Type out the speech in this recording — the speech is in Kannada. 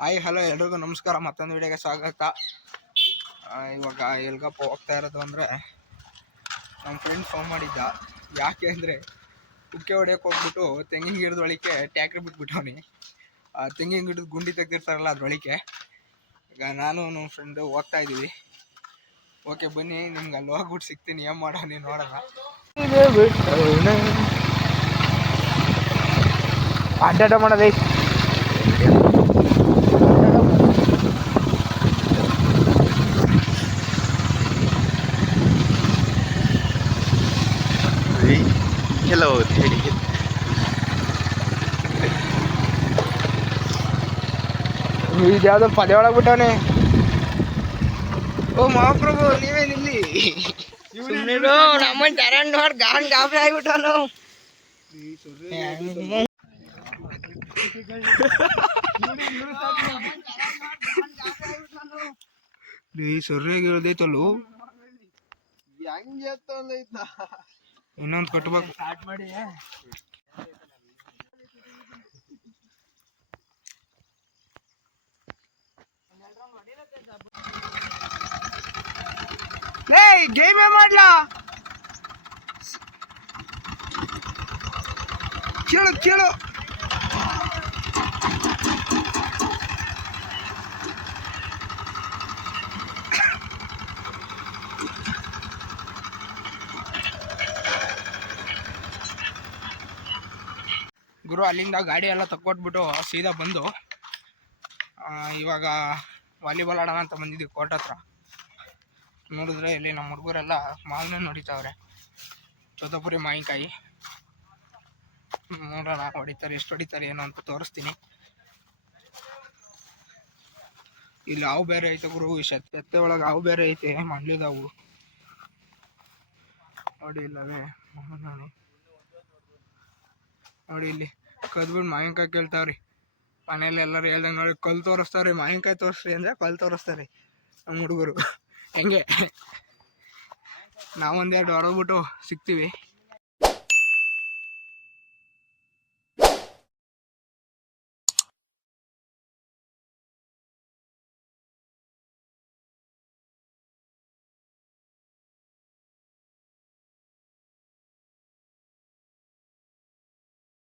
ಹಾಯ್ ಹಲೋ ಎಲ್ರಿಗೂ ನಮಸ್ಕಾರ. ಮತ್ತೊಂದು ವಿಡಿಯೋಗೆ ಸ್ವಾಗತ. ಇವಾಗ ಎಲ್ಗಪ್ಪ ಹೋಗ್ತಾ ಇರೋದು ಅಂದರೆ ನಮ್ಮ ಫ್ರೆಂಡ್ ಫೋನ್ ಮಾಡಿದ್ದ. ಯಾಕೆ ಅಂದರೆ ಕುಕ್ಕೆ ಹೊಡೆಯೋಕೆ ಹೋಗ್ಬಿಟ್ಟು ತೆಂಗಿನ ಗಿಡದ ಒಳಕ್ಕೆ ಟ್ಯಾಕ್ಟ್ರಿ ಬಿಟ್ಬಿಟ್ಟವನಿ. ತೆಂಗಿನ ಗಿಡದ ಗುಂಡಿ ತೆಗ್ದಿರ್ತಾರಲ್ಲ ಅದ್ರೊಳಕ್ಕೆ. ಈಗ ನಾನು ನಮ್ಮ ಫ್ರೆಂಡು ಹೋಗ್ತಾ ಇದ್ದೀವಿ. ಓಕೆ ಬನ್ನಿ, ನಿಮ್ಗೆ ಅಲ್ಲಿ ಹೋಗ್ಬಿಟ್ಟು ಸಿಗ್ತೀನಿ. ಏನು ಮಾಡೋ ನೀನು ನೋಡೋಣ. ಅಡ್ಡಾಟ ಮಾಡೋದೈ Hello. ಇದ್ಯಾವುದೋ ಪದೇ ಒಳಗೆ ಬಿಟ್ಟವನೆ. ಓ ಮಹಾಪ್ರಭು, ನೀವೇನಿಲ್ಲಿ? ನಮ್ಮನ್ ಚರಣ್ ನೋಡಿ ಗಾಬರಿ ಆಗ್ಬಿಟ್ಟವನು. ಸೊರ್ರೆಗೆ ಹೇಳ್ದೈತಲ್ಲು, ಇನ್ನೊಂದು ಕಟ್ಬೇಕು. ಸ್ಟಾರ್ಟ್ ಮಾಡಿ. ಗೇಮೇ ಮಾಡ್ಲಾ? ಕೇಳು ಕೇಳು. ಗುರು ಅಲ್ಲಿಂದ ಗಾಡಿ ಎಲ್ಲ ತಕ್ಕೊಟ್ಬಿಟ್ಟು ಸೀದಾ ಬಂದು ಇವಾಗ ವಾಲಿಬಾಲ್ ಆಡೋಣ ಅಂತ ಬಂದಿದ್ದೀವಿ ಕೋರ್ಟ್ ಹತ್ರ. ನೋಡಿದ್ರೆ ಇಲ್ಲಿ ನಮ್ಮ ಹುಡುಗರೆಲ್ಲ ಮಾವಿನ ನೋಡಿತಾವ್ರೆ. ಚೋತಪುರಿ ಮಾವಿನಕಾಯಿ ನೋಡೋಣ, ಹೊಡಿತಾರೆ ಎಷ್ಟು ಹೊಡಿತಾರೆ ಏನೋ ಅಂತ ತೋರಿಸ್ತೀನಿ. ಇಲ್ಲಿ ಹಾವು ಬೇರೆ ಐತೆ ಗುರು. ಎತ್ತೆ ಒಳಗೆ ಹಾವು ಬೇರೆ ಐತೆ, ಮಂಡ್ಲಿದಾವು ನೋಡಿ. ಇಲ್ಲವೇ ನೋಡಿ, ಇಲ್ಲಿ ಕದ್ಬಿಟ್ಟು ಮಾವಿನಕಾಯಿ ಕೇಳ್ತಾವ್ರಿ. ಮನೇಲಿ ಎಲ್ಲರೂ ಹೇಳ್ದಂಗೆ ನೋಡಿ ಕಲ್ಲು ತೋರಿಸ್ತಾವ್ರಿ. ಮಾವಿನಕಾಯಿ ತೋರಿಸ್ರಿ ಅಂದರೆ ಕಲ್ಲು ತೋರಿಸ್ತಾರೆ ನಮ್ಮ ಹುಡುಗರು. ಹೆಂಗೆ ನಾವೊಂದೆರಡು ಹೊಡೆದ್ಬಿಟ್ಟು ಸಿಗ್ತೀವಿ.